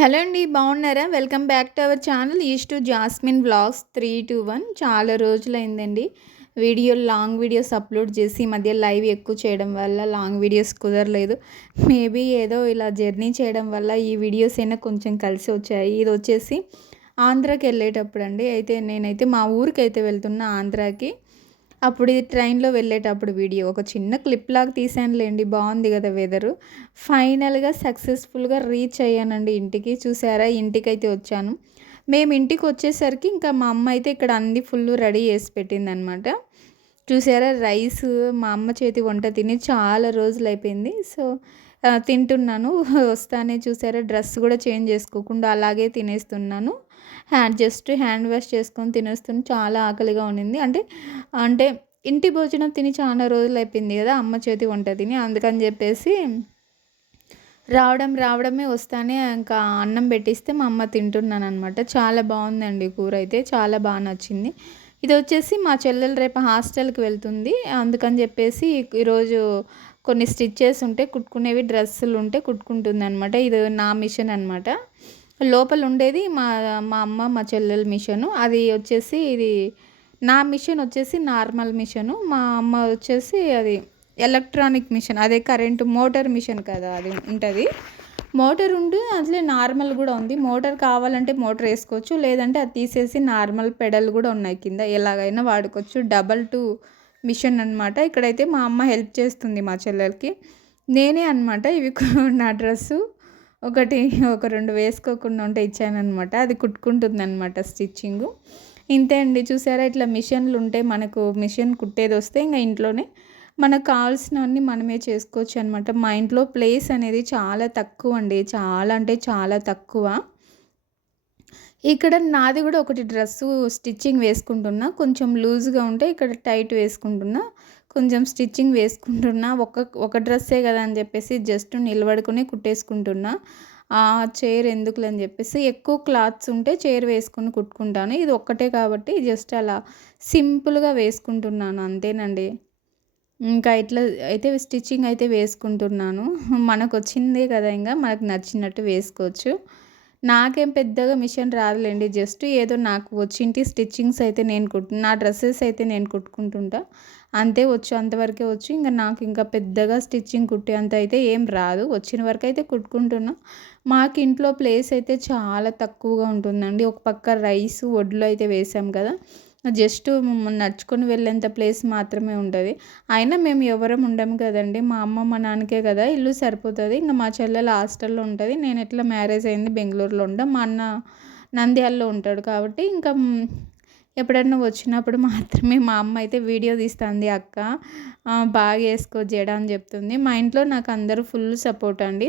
Hello అండి. బాగున్నారా? Welcome back to our channel east to jasmine vlogs 321. చాలా రోజులైందండి long videos upload చేసి ఈ మధ్య లైవ్ ఎక్కువ చేయడం వల్ల లాంగ్ వీడియోస్ కుదరలేదు. మేబీ ఏదో ఇలా జర్నీ చేయడం వల్ల ఈ వీడియోస్ అయినా కొంచెం కలిసి వచ్చాయి. ఇది వచ్చేసి ఆంధ్రాకి వెళ్ళేటప్పుడు అండి. అయితే నేనైతే మా ఊరికైతే వెళ్తున్నా ఆంధ్రాకి. అప్పుడు ఇది ట్రైన్‌లో వెళ్ళేటప్పుడు వీడియో. ఒక చిన్న క్లిప్ లాగా తీశానులేండి. బావుంది గదా వెదరు. ఫైనల్‌గా సక్సెస్‌ఫుల్‌గా రీచ్ అయ్యానండి ఇంటికి. చూసారా? ఇంటికైతే వచ్చాను. మేము ఇంటికొచ్చేసరికి ఇంకా మా అమ్మ అయితే ఇక్కడ అన్నీ ఫుల్లు రెడీ చేసి పెట్టిందనమాట. చూసారా? రైసు మా అమ్మ చేతి వంట తిని చాలా రోజులైపోయింది. సో, తింటున్నాను. వస్తానే చూసారా డ్రెస్ గూడా చేంజ్ చేసుకోకుండా అలాగే తినేస్తున్నాను. జస్ట్ హ్యాండ్ వాష్ చేసుకొని తినేస్తున్నా. చాలా ఆకలిగా ఉండింది. అంటే అంటే ఇంటి భోజనం తిని చాలా రోజులైపోయింది గదా! అమ్మ చేతి వంట తిని. అందుకని జెప్పేసి రావడమే వస్తానే ఇంకా అన్నం పెట్టిస్తే మా అమ్మ తింటున్నాననమాట. చాలా బావుందండి కూరైతే. చాలా బా నచ్చింది. ఇదొచ్చేసి మా చెల్లెలు రేపు హాస్టల్‌కి వెళ్తుంది. అందుకని జెప్పేసి ఈరోజు కొన్ని స్టిచెస్ ఉంటే కుట్టుకునేవి డ్రెస్సులుంటే కుట్టుకుంటుందనమాట. ఇది నా మిషన్ అనమాట. లోపల ఉండేది మా మా అమ్మ, మా చెల్లెల మిషను. అది వచ్చేసి ఇది నా మిషన్ వచ్చేసి నార్మల్ మిషను. మా అమ్మ వచ్చేసి అది ఎలక్ట్రానిక్ మిషన్. అదే కరెంటు మోటార్ మిషన్ కదా! అది ఉంటది. మోటార్ ఉండి అట్లే నార్మల్ గూడా ఉంది. మోటార్ కావాలంటే మోటార్ ఏసుకోవచ్చు. లేదంటే అది తీసేసి నార్మల్ పెడల్ గూడా ఉన్నాయి కింద. ఎలాగైనా వాడుకోవచ్చు. డబల్ టు మిషన్ అనమాట. ఇక్కడైతే మా అమ్మ హెల్ప్ చేస్తుంది మా చెల్లెలకి. నేనే అనమాట ఇవి నా డ్రెస్సు ఒకటి ఒక 2 వేసుకోకుండా ఉంటే ఇచ్చాననమాట. అది కుట్టుకుంటుందనమాట స్టిచ్చింగు. ఇంతే అండి. చూసారా ఇట్లా మిషన్లుంటే మనకు మిషన్ కుట్టేదొస్తే ఇంగ ఇంట్లోనే మనకు కావాల్సినవన్నీ మనమే చేసుకోవచ్చనమాట. మా ఇంట్లో ప్లేస్ అనేది చాలా తక్కువండి. చాలా అంటే చాలా తక్కువ. ఇక్కడ నాది గూడా ఒకటి డ్రెస్సు స్టిచ్చింగ్ వేసుకుంటున్నా. కొంచెం లూజ్‌గా ఉంటే ఇక్కడ టైట్ వేసుకుంటున్నా. కొంచెం స్టిచ్చింగ్ వేసుకుంటున్నా. ఒక డ్రెస్సే గదా అని జెప్పేసి జస్ట్ నిలబడుకునే కుట్టేసుకుంటున్నా. చైర్ ఎందుకులే అని జెప్పేసి ఎక్కువ క్లాత్స్ ఉంటే చైర్ వేసుకొని కుట్టుకుంటాను. ఇది ఒక్కటే కాబట్టి జస్ట్ అలా సింపుల్‌గా వేసుకుంటున్నాను అంతేనండి. ఇంకా ఇట్లా అయితే స్టిచ్చింగ్ అయితే వేసుకుంటున్నాను. మనకొచ్చిందే కదా! మనకు నచ్చినట్టు వేసుకోవచ్చు. నాకేం పెద్దగా మిషన్ రాదులెండి. జస్ట్ ఏదో నాకు వచ్చింటి స్టిచ్చింగ్స్ అయితే నా డ్రెసెస్ అయితే నేను కుట్టుకుంటుంటా. అంతే వచ్చు. అంతవరకే వచ్చు. నాకు ఇంకా పెద్దగా స్టిచ్చింగ్ కుట్టేంత అయితే ఏం రాదు. వచ్చిన వరకైతే కుట్టుకుంటున్నా. మాకు ఇంట్లో ప్లేస్ అయితే చాలా తక్కువగా ఉంటుందండి. ఒక పక్క రైసు, వడ్లు అయితే వేసాం కదా! జస్ట్ నడుచుకొని వెళ్ళేంత ప్లేస్ మాత్రమే ఉంటది. అయినా మేము ఎవరం ఉండము కదండీ. మా అమ్మ, మా నాన్నకే కదా ఇల్లు సరిపోతది. మా చెల్లెలు హాస్టల్‌లో ఉంటది. నేను ఎట్లా మ్యారేజ్ అయింది బెంగుళూరులో ఉంటా. మా అన్న నంద్యాలలో ఉంటాడు కాబట్టి ఎప్పుడన్నా వచ్చినప్పుడు మాత్రమే మా అమ్మ అయితే వీడియో తీస్తుంది. "అక్క బాగా ఏసుకో జడ" అని చెప్తుంది. మా ఇంట్లో నాకు అందరూ ఫుల్ సపోర్ట్ అండి.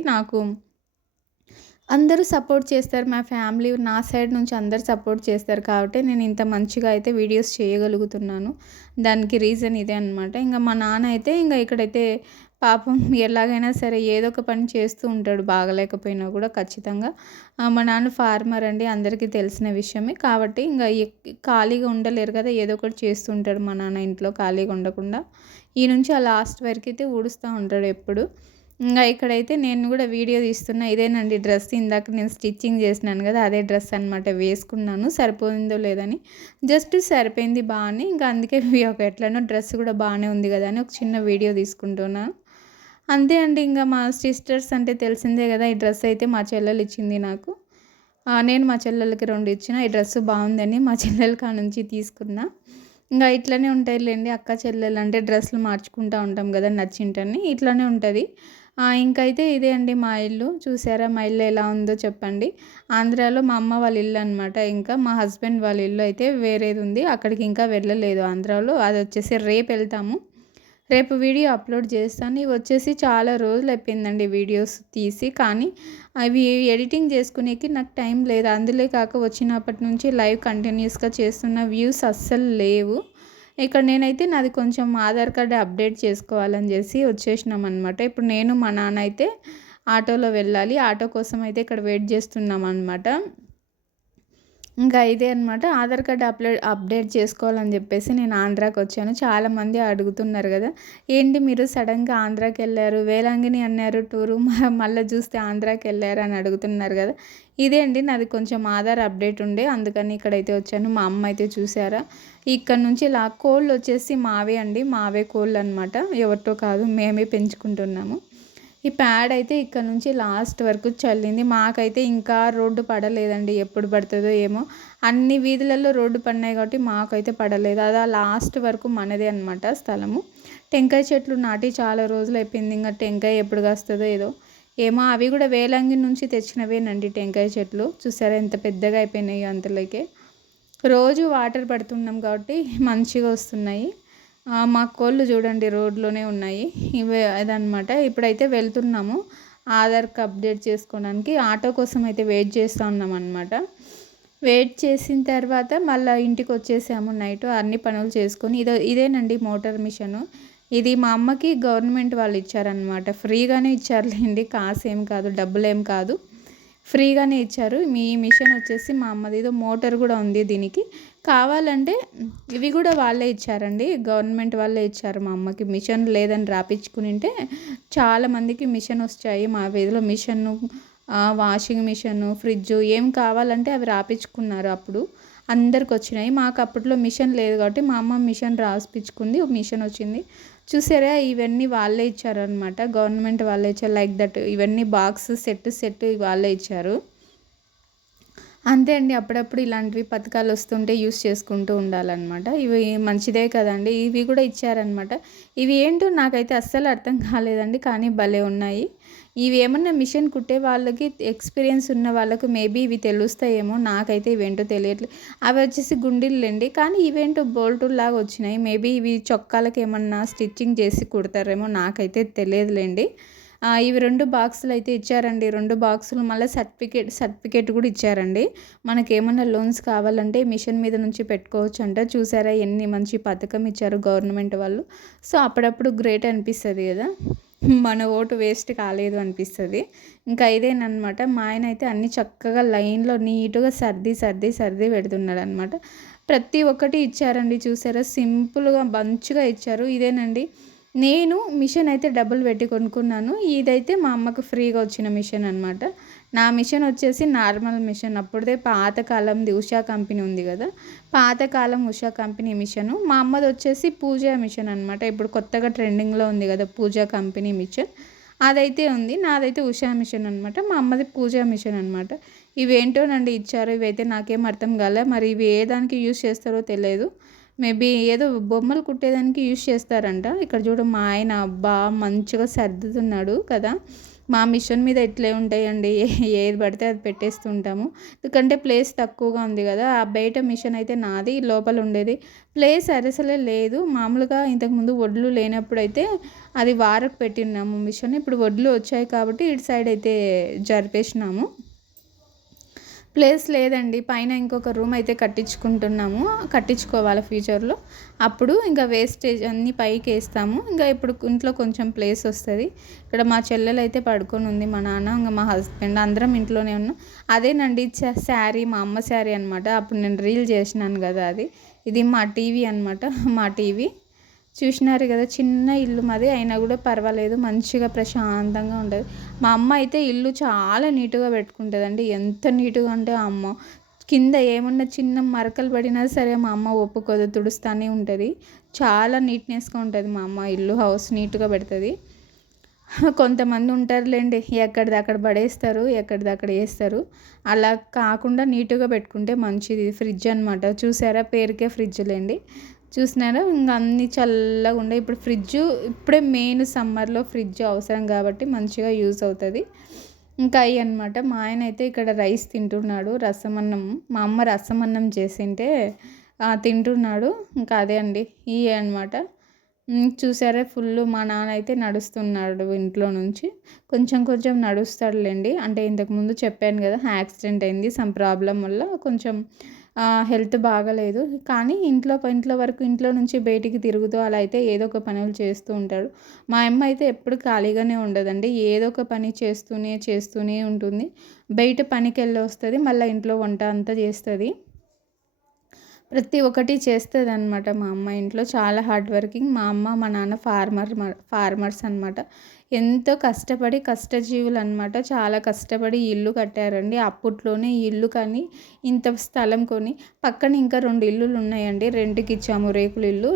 అందరూ సపోర్ట్ చేస్తారు. మా ఫ్యామిలీ నా సైడ్ నుంచి అందరూ సపోర్ట్ చేస్తారు కాబట్టి నేను ఇంత మంచిగా అయితే వీడియోస్ చేయగలుగుతున్నాను. దానికి రీజన్ ఇదే అనమాట. మా నాన్న అయితే ఇక్కడైతే పాపం ఎలాగైనా సరే ఏదో ఒక పని చేస్తూ ఉంటాడు బాగలేకపోయినా కూడా ఖచ్చితంగా. మా నాన్న ఫార్మర్ అండి. అందరికీ తెలిసిన విషయమే. కాబట్టి ఖాళీగా ఉండలేరు కదా! ఏదో ఒకటి చేస్తూ ఉంటాడు మా నాన్న ఇంట్లో ఖాళీగా ఉండకుండా. ఈ నుంచి ఆ లాస్ట్ వరకైతే ఊడుస్తూ ఉంటాడు ఎప్పుడు. ఇక్కడైతే నేను గూడా వీడియో తీస్తున్నా. ఇదేనండి డ్రెస్ ఇందాక నేను స్టిచ్చింగ్ జేసినాను గదా! అదే డ్రెస్ అనమాట వేసుకున్నాను. సరిపోయిందో లేదని. జస్ట్ సరిపోయింది బానే. అందుకే ఎట్లనో డ్రెస్ గూడా బానే ఉంది గదా! అని ఒక చిన్న వీడియో తీసుకుంటున్నా. అంతే అండి. మా సిస్టర్స్ అంటే తెలిసిందే గదా! ఈ డ్రెస్ అయితే మా చెల్లెలు ఇచ్చింది నాకు. నేను మా చెల్లెలకి 2 ఇచ్చిన. ఈ డ్రెస్ బావుందని మా చెల్లెల కానుంచి తీసుకున్నా. ఇట్లనే ఉంటాయిలెండి అక్క చెల్లెలంటే డ్రెస్సులు మార్చుకుంటా ఉంటాం గదా! నచ్చింటన్ని. ఇట్లనే ఉంటది. ఇంకైతే ఇదే అండి మా ఇల్లు. చూసారా మా ఇల్లు ఎలా ఉందో చెప్పండి. ఆంధ్రాలో మా అమ్మ వాళ్ళ ఇల్లు అనమాట. మా హస్బెండ్ వాళ్ళ ఇల్లు అయితే వేరేది ఉంది. అక్కడికి ఇంకా వెళ్ళలేదు ఆంధ్రాలో. అదొచ్చేసి రేపెళ్తాము. రేపు వీడియో అప్లోడ్ చేస్తాను. ఇవొచ్చేసి చాలా రోజులయిపోయిందండి వీడియోస్ తీసి. కానీ అవి ఎడిటింగ్ చేసుకునేకి నాకు టైం లేదు. అందులో కాక వచ్చినప్పటి నుంచి లైవ్ కంటిన్యూస్‌గా చేస్తున్న వ్యూస్ అస్సలు లేవు. ఇక్కడ నేనైతే నాది కొంచెం ఆధార్ కార్డ్ అప్డేట్ చేసుకోవాలని జేసి వచ్చేసినామనమాట. ఇప్పుడు నేను మా నాన్న అయితే ఆటోలో వెళ్ళాలి. ఆటో కోసం అయితే ఇక్కడ వెయిట్ చేస్తున్నామనమాట. ఇంకా ఇదే అనమాట. ఆధార్ కార్డ్ అప్డేట్ చేసుకోవాలని చెప్పేసి నేను ఆంధ్రాకొచ్చాను. చాలామంది అడుగుతున్నారు కదా! ఏంటి మీరు సడెన్‌గా ఆంధ్రాకెళ్లారు, వేలాంగిణి అన్నారు టూరు మళ్ళా చూస్తే ఆంధ్రాకెళ్లారు అని అడుగుతున్నారు కదా! ఇదే అండి నాది కొంచెం ఆధార్ అప్డేట్ ఉండే అందుకని ఇక్కడైతే వచ్చాను. మా అమ్మ అయితే చూసారా, ఇక్కడ నుంచి కోళ్ళొచ్చేసి మావే అండి. మావే కోళ్ళనమాట. ఎవరితో కాదు, మేమే పెంచుకుంటున్నాము. ఈ ప్యాడ్ అయితే ఇక్కడ నుంచి లాస్ట్ వరకు చల్లింది. మాకైతే ఇంకా రోడ్డు పడలేదండి. ఎప్పుడు పడుతుందో ఏమో. అన్ని వీధులలో రోడ్డు పడినాయి కాబట్టి మాకైతే పడలేదు. అది ఆ లాస్ట్ వరకు మనదే అనమాట స్థలము. టెంకాయ చెట్లు నాటి చాలా రోజులు అయిపోయింది. ఇంకా టెంకాయ ఎప్పుడు కాస్తుందో ఏదో ఏమో. అవి కూడా వేలంగి నుంచి తెచ్చినవేనండి టెంకాయ చెట్లు. చూసారా ఎంత పెద్దగా అయిపోయినాయి అంతలోకే. రోజు వాటర్ పడుతున్నాం కాబట్టి మంచిగా వస్తున్నాయి. మా కోళ్ళు చూడండి రోడ్లోనే ఉన్నాయి. ఇవే అదనమాట. ఇప్పుడైతే వెళ్తున్నాము ఆధార్కి అప్డేట్ చేసుకోవడానికి. ఆటో కోసం అయితే వెయిట్ చేస్తూ ఉన్నాం అనమాట. వెయిట్ చేసిన తర్వాత మళ్ళీ ఇంటికి వచ్చేసాము నైట్. అన్ని పనులు చేసుకొని ఇదేనండి మోటార్ మిషను. ఇది మా అమ్మకి గవర్నమెంట్ వాళ్ళు ఇచ్చారనమాట. ఫ్రీగానే ఇచ్చారులేండి, కాసేం కాదు, డబ్బులేం కాదు, ఫ్రీగానే ఇచ్చారు. మీ మిషన్ వచ్చేసి మా అమ్మది. ఏదో మోటార్ కూడా ఉంది దీనికి. కావాలంటే ఇవి కూడా వాళ్ళే ఇచ్చారండి, గవర్నమెంట్ వాళ్ళే ఇచ్చారు. మా అమ్మకి మిషన్ లేదని రాపించుకునింటే చాలామందికి మిషన్ వచ్చాయి మా వీధిలో. మిషన్ను, వాషింగ్ మిషను, ఫ్రిడ్జు ఏం కావాలంటే అవి రాపించుకున్నారు. అప్పుడు అందరికి వచ్చినాయి. మాకు అప్పట్లో మిషన్ లేదు కాబట్టి మా అమ్మ మిషన్ రాసిపించుకుంది, మిషన్ వచ్చింది. చూసారా, ఇవన్నీ వాళ్ళే ఇచ్చారనమాట, గవర్నమెంట్ వాళ్ళే ఇచ్చారు. లైక్ దట్ ఇవన్నీ బాక్స్ సెట్ వాళ్ళే ఇచ్చారు. అంతే అండి. అప్పుడప్పుడు ఇలాంటివి పథకాలు వస్తుంటే యూస్ చేసుకుంటూ ఉండాలన్నమాట. ఇవి మంచిదే కదండి. ఇవి కూడా ఇచ్చారనమాట. ఇవి ఏంటో నాకైతే అస్సలు అర్థం కాలేదండి, కానీ భలే ఉన్నాయి. ఇవి ఏమన్నా మిషన్ కుట్టే వాళ్ళకి, ఎక్స్పీరియన్స్ ఉన్న వాళ్ళకు మేబీ ఇవి తెలుస్తాయేమో. నాకైతే ఇవేంటో తెలియట్లేదు. అవి వచ్చేసి గుండీలండి, కానీ ఇవేంటో బోల్టుల్లాగా వచ్చినాయి. మేబీ ఇవి చొక్కాలకు ఏమన్నా స్టిచ్చింగ్ చేసి కుడతారేమో, నాకైతే తెలియదులేండి. ఇవి 2 బాక్సులు అయితే ఇచ్చారండి. 2 బాక్సులు మళ్ళీ సర్టిఫికేట్ కూడా ఇచ్చారండి. మనకేమన్నా లోన్స్ కావాలంటే మిషన్ మీద నుంచి పెట్టుకోవచ్చంట. చూసారా ఎన్ని మంచి పథకం ఇచ్చారు గవర్నమెంట్ వాళ్ళు. సో అప్పుడప్పుడు గ్రేట్ అనిపిస్తుంది కదా, మన ఓటు వేస్ట్ కాలేదు అనిపిస్తుంది. ఇంకా ఇదేనమాట. మా ఆయన అయితే అన్ని చక్కగా లైన్లో నీట్గా సర్ది పెడుతున్నాడు అనమాట. ప్రతి ఒక్కటి ఇచ్చారండి. చూసారా సింపుల్గా మంచిగా ఇచ్చారు. ఇదేనండి, నేను మిషన్ అయితే డబ్బులు పెట్టి కొనుక్కున్నాను. ఇదైతే మా అమ్మకు ఫ్రీగా వచ్చిన మిషన్ అనమాట. నా మిషన్ వచ్చేసి నార్మల్ మిషన్. అప్పుడే పాతకాలంది ఉషా కంపెనీ ఉంది కదా, పాతకాలం ఉషా కంపెనీ మిషను. మా అమ్మది వచ్చేసి పూజా మిషన్ అనమాట. ఇప్పుడు కొత్తగా ట్రెండింగ్లో ఉంది కదా పూజా కంపెనీ మిషన్, అదైతే ఉంది. నాదైతే ఉషా మిషన్ అనమాట. మా అమ్మది పూజా మిషన్ అనమాట. ఇవేంటోనండి ఇచ్చారు. ఇవైతే నాకేం అర్థం కాలే. మరి ఇవి ఏ దానికి యూజ్ చేస్తారో తెలియదు. మేబీ ఏదో బొమ్మలు కుట్టేదానికి యూజ్ చేస్తారంట. ఇక్కడ చూడు మా ఆయన అబ్బా మంచిగా సర్దుతున్నాడు కదా. మా మిషన్ మీద ఇట్లే ఉంటాయండి, ఏది పడితే అది పెట్టేస్తుంటాము. ఎందుకంటే ప్లేస్ తక్కువగా ఉంది కదా. ఆ బయట మిషన్ అయితే నాది, లోపల ఉండేది ప్లేస్ అరసలే లేదు. మామూలుగా ఇంతకుముందు వడ్లు లేనప్పుడు అయితే అది వారకు పెట్టినాము మిషన్. ఇప్పుడు వడ్లు వచ్చాయి కాబట్టి ఇటు సైడ్ అయితే జరిపేసినాము. ప్లేస్ లేదండి. పైన ఇంకొక రూమ్ అయితే కట్టించుకోవాలి ఫ్యూచర్లో. అప్పుడు ఇంకా వేస్టేజ్ అన్నీ పైకి వేస్తాము. ఇంకా ఇప్పుడు ఇంట్లో కొంచెం ప్లేస్ వస్తుంది. ఇక్కడ మా చెల్లెలు అయితే పడుకొని ఉంది, మా నాన్న, ఇంకా మా హస్బెండ్, అందరం ఇంట్లోనే ఉన్నాం. అదేనండి శారీ, మా అమ్మ శారీ అనమాట. అప్పుడు నేను రీల్ చేసినాను కదా అది. ఇది మా టీవీ అనమాట. మా టీవీ చూసినారు కదా, చిన్న ఇల్లు మాది అయినా కూడా పర్వాలేదు, మంచిగా ప్రశాంతంగా ఉంటుంది. మా అమ్మ అయితే ఇల్లు చాలా నీట్గా పెట్టుకుంటుందండి. ఎంత నీట్గా అంటే అమ్మ కింద ఏమన్నా చిన్న మరకలు పడినా సరే మా అమ్మ ఒప్పుకోదు, తుడుస్తూనే ఉంటుంది. చాలా నీట్నెస్గా ఉంటుంది మా అమ్మ. ఇల్లు హౌస్ నీట్గా పెడుతుంది. కొంతమంది ఉంటారులేండి, ఎక్కడిది అక్కడ పడేస్తారు, ఎక్కడిది అక్కడ వేస్తారు. అలా కాకుండా నీట్గా పెట్టుకుంటే మంచిది. ఫ్రిడ్జ్ అనమాట. చూసారా, పేరుకే ఫ్రిడ్జ్ లేండి. చూసినారా, ఇంకా అన్నీ చల్లగా ఉండే. ఇప్పుడు ఫ్రిడ్జ్ ఇప్పుడే మెయిన్ సమ్మర్లో ఫ్రిడ్జ్ అవసరం కాబట్టి మంచిగా యూజ్ అవుతుంది. ఇంకా అవి అనమాట. మా ఆయన అయితే ఇక్కడ రైస్ తింటున్నాడు, రసమన్నం. మా అమ్మ రసమన్నం చేసింటే తింటున్నాడు. ఇంకా అదే అండి ఇవి అనమాట. చూసారా ఫుల్ మా నాన్న అయితే నడుస్తున్నాడు ఇంట్లో నుంచి. కొంచెం నడుస్తాడులేండి. అంటే ఇంతకుముందు చెప్పాను కదా, యాక్సిడెంట్ అయింది సమ్ ప్రాబ్లం వల్ల, కొంచెం హెల్త్ బాగలేదు. కానీ ఇంట్లో వరకు, ఇంట్లో నుంచి బయటికి తిరుగుతూ అలా అయితే ఏదో ఒక పనులు చేస్తూ ఉంటాడు. మా అమ్మ అయితే ఎప్పుడు ఖాళీగానే ఉండదండి, ఏదో ఒక పని చేస్తూనే ఉంటుంది. బయట పనికి వెళ్ళి వస్తుంది, మళ్ళీ ఇంట్లో వంట అంతా చేస్తుంది. ప్రతి ఒక్కటి చేస్తదనమాట మా అమ్మ ఇంట్లో. చాలా హార్డ్ వర్కింగ్. మా అమ్మ, మా నాన్న ఫార్మర్స్ అనమాట. ఎంతో కష్టపడి కష్టజీవులనమాట. చాలా కష్టపడి ఈ ఇల్లు కట్టారండి. అప్పట్లోనే ఈ ఇల్లు కానీ ఇంత స్థలం కొని పక్కన ఇంకా 2 ఇల్లులున్నాయండి. రెంట్‌కిచ్చాము రేకుల ఇల్లు.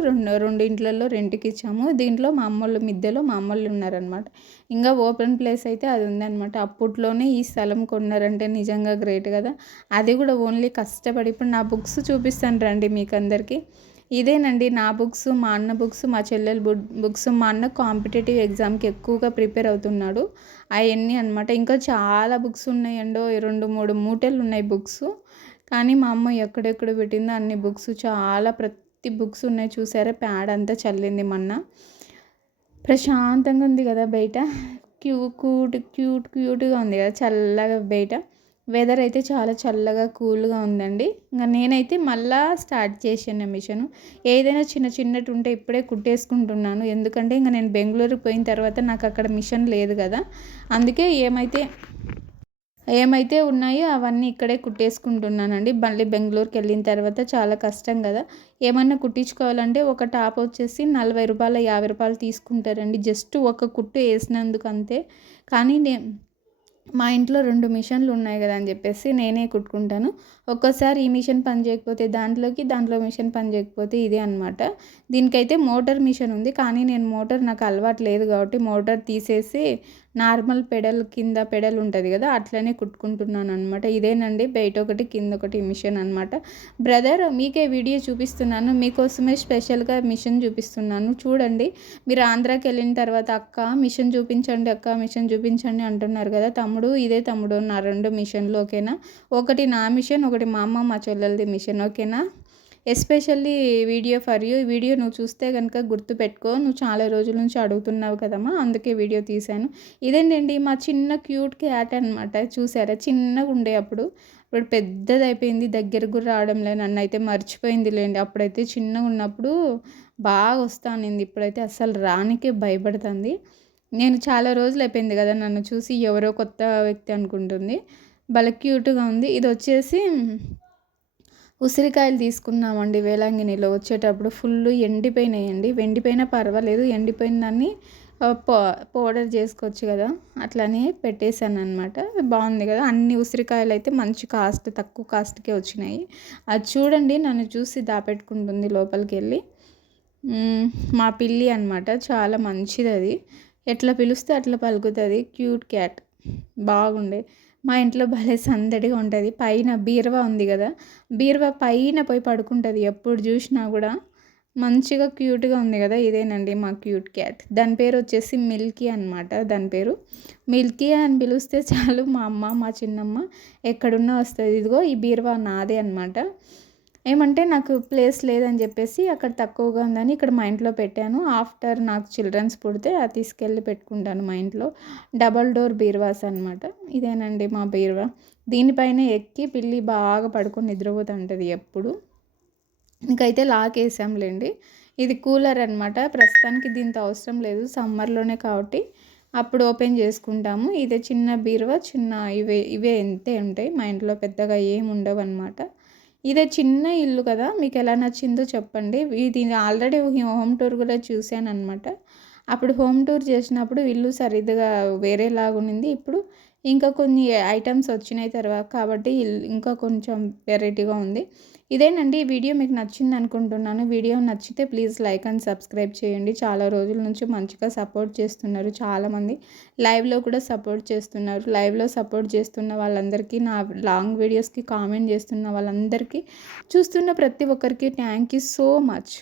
రెండు ఇంట్లల్లో రెంట్‌కిచ్చాము. దీంట్లో మా అమ్మోళ్ళు మిద్దెలో మా అమ్మోళ్ళు ఉన్నారనమాట. ఇంగా ఓపెన్ ప్లేస్ అయితే అది ఉందనమాట. అప్పట్లోనే ఈ స్థలం కొన్నారంటే నిజంగా గ్రేట్ కదా! అది కూడా ఓన్లీ కష్టపడి. ఇప్పుడు నా బుక్స్ చూపిస్తాను రండి మీకందరికీ. ఇదేనండి నా బుక్స్, మా అన్న బుక్స్, మా చెల్లెల బుక్స్. మా అన్న కాంపిటేటివ్ ఎగ్జామ్‌కి ఎక్కువగా ప్రిపేర్ అవుతున్నాడు. అయన్నీ అనమాట. ఇంకా చాలా బుక్స్ ఉన్నాయండో 2, 3 మూటలు ఉన్నాయి బుక్స్. కానీ మా అమ్మ ఎక్కడెక్కడ పెట్టిందో అన్ని బుక్స్ చాలా ప్రతి బుక్స్ ఉన్నాయి చూసారా? ప్యాడ్ అంతా చల్లింది మొన్న. ప్రశాంతంగా ఉంది కదా బయట. క్యూట్‌గా ఉంది కదా చల్లగా బయట. వెదర్ అయితే చాలా చల్లగా కూల్గా ఉందండి. ఇంకా నేనైతే మళ్ళా స్టార్ట్ చేశాను మిషను. ఏదైనా చిన్నటి ఉంటే ఇప్పుడే కుట్టేసుకుంటున్నాను. ఎందుకంటే ఇంక నేను బెంగళూరుకి పోయిన తర్వాత నాకు అక్కడ మిషన్ లేదు కదా, అందుకే ఏమైతే ఉన్నాయో అవన్నీ ఇక్కడే కుట్టేసుకుంటున్నానండి. మళ్ళీ బెంగళూరుకి వెళ్ళిన తర్వాత చాలా కష్టం కదా. ఏమన్నా కుట్టించుకోవాలంటే ఒక టాప్ వచ్చేసి రూ. 40, రూ. 50 తీసుకుంటారండి. జస్ట్ ఒక కుట్టు వేసినందుకు అంతే. కానీ మా ఇంట్లో 2 మిషన్లు ఉన్నాయి కదా అని చెప్పేసి నేనే కుట్టుకుంటాను. ఒక్కోసారి ఈ మిషన్ పని చేయకపోతే దాంట్లో మిషన్ పని చేయకపోతే ఇదే అనమాట. దీనికైతే మోటార్ మిషన్ ఉంది. కానీ నేను మోటార్ నాకు అలవాటు లేదు కాబట్టి మోటార్ తీసేసి నార్మల్ కింద పెడల్ ఉంటుంది కదా, అట్లనే కుట్టుకుంటున్నాను అనమాట. ఇదేనండి బయట ఒకటి కింద ఒకటి మిషన్ అనమాట. బ్రదర్ మీకే వీడియో చూపిస్తున్నాను, మీకోసమే స్పెషల్గా మిషన్ చూపిస్తున్నాను చూడండి. మీరు ఆంధ్రాకి వెళ్ళిన తర్వాత అక్క మిషన్ చూపించండి అంటున్నారు కదా. ఇదే తమ్ముడు నా 2 మిషన్లు ఓకేనా. ఒకటి నా మిషన్, ఒకటి మా అమ్మ మా చెల్లెలది మిషన్ ఓకేనా. Especially video for you. ఈ వీడియో నువ్వు చూస్తే కనుక గుర్తుపెట్టుకో. నువ్వు చాలా రోజుల నుంచి అడుగుతున్నావు కదమ్మా, అందుకే వీడియో తీశాను. ఇదేంటండి మా చిన్న క్యూట్ క్యాట్ అనమాట. చూసారా చిన్నగా ఉండే అప్పుడు, ఇప్పుడు పెద్దదైపోయింది. దగ్గరకు కూడా రావడం లేదు. నన్ను అయితే మర్చిపోయింది లేండి. అప్పుడైతే చిన్నగా ఉన్నప్పుడు బాగా వస్తానింది. ఇప్పుడైతే అస్సలు రానికే భయపడుతుంది. నేను చాలా రోజులు అయిపోయింది కదా నన్ను చూసి, ఎవరో కొత్త వ్యక్తి అనుకుంటుంది. భలే క్యూట్గా ఉంది. ఇది వచ్చేసి ఉసిరికాయలు తీసుకున్నామండి వేలాంగిణిలో వచ్చేటప్పుడు. ఫుల్ ఎండిపోయినాయండి. ఎండిపోయినా పర్వాలేదు, ఎండిపోయిన దాన్ని పౌడర్ చేసుకోవచ్చు కదా, అట్లనే పెట్టేశాను అనమాట. బాగుంది కదా. అన్ని ఉసిరికాయలు అయితే మంచి తక్కువ కాస్ట్కే వచ్చినాయి. అది చూడండి నన్ను చూసి దాపెట్టుకుంటుంది లోపలికి వెళ్ళి. మా పిల్లి అనమాట, చాలా మంచిది అది. ఎట్లా పిలిస్తే అట్లా పలుకుతుంది. క్యూట్ క్యాట్ బాగుండే. మా ఇంట్లో భలే సందడిగా ఉంటుంది. పైన బీరువా ఉంది కదా, బీరువా పైన పోయి పడుకుంటుంది ఎప్పుడు చూసినా కూడా. మంచిగా క్యూట్గా ఉంది కదా. ఇదేనండి మా క్యూట్ క్యాట్. దాని పేరు వచ్చేసి మిల్కీ అనమాట. దాని పేరు మిల్కీ అని పిలిస్తే చాలు మా అమ్మ మా చిన్నమ్మ ఎక్కడున్నా వస్తుంది. ఇదిగో ఈ బీరువా నాదే అనమాట. ఏమంటే నాకు ప్లేస్ లేదని చెప్పేసి అక్కడ తక్కువగా ఉందని ఇక్కడ మా ఇంట్లో పెట్టాను. ఆఫ్టర్ నాకు చిల్డ్రన్స్ పుడితే అది తీసుకెళ్ళి పెట్టుకుంటాను మా ఇంట్లో. డబల్ డోర్ బీరువాస్ అనమాట. ఇదేనండి మా బీరువా. దీనిపైన ఎక్కి పిల్లి బాగా పడుకొని నిద్రపోతుంటుంది ఎప్పుడు. ఇంకైతే లాక్ వేసాంలేండి. ఇది కూలర్ అనమాట. ప్రస్తుతానికి దీంతో అవసరం లేదు, సమ్మర్లోనే కాబట్టి అప్పుడు ఓపెన్ చేసుకుంటాము. ఇదే చిన్న బీరువా, ఇవే ఎంతే ఉంటాయి మా ఇంట్లో, పెద్దగా ఏమి ఉండవు అనమాట. ఇదే చిన్న ఇల్లు కదా, మీకు ఎలా నచ్చిందో చెప్పండి. ఇది ఆల్రెడీ హోమ్ టూర్ కూడా చూశాను అనమాట. అప్పుడు హోమ్ టూర్ చేసినప్పుడు ఇల్లు సరిగ్గా వేరేలాగా ఉన్నింది. ఇప్పుడు ఇంకా కొన్ని ఐటమ్స్ వచ్చినాయి తర్వాత కాబట్టి ఇంకా కొంచెం వెరైటీగా ఉంది. ఇదేనండి ఈ వీడియో మీకు నచ్చింది అనుకుంటున్నాను. వీడియో నచ్చితే ప్లీజ్ లైక్ అండ్ సబ్స్క్రైబ్ చేయండి. చాలా రోజుల నుంచి మంచిగా సపోర్ట్ చేస్తున్నారు చాలామంది. లైవ్లో కూడా సపోర్ట్ చేస్తున్నారు. లైవ్లో సపోర్ట్ చేస్తున్న వాళ్ళందరికీ, నా లాంగ్ వీడియోస్కి కామెంట్ చేస్తున్న వాళ్ళందరికీ, చూస్తున్న ప్రతి ఒక్కరికి థ్యాంక్ యూ సో మచ్.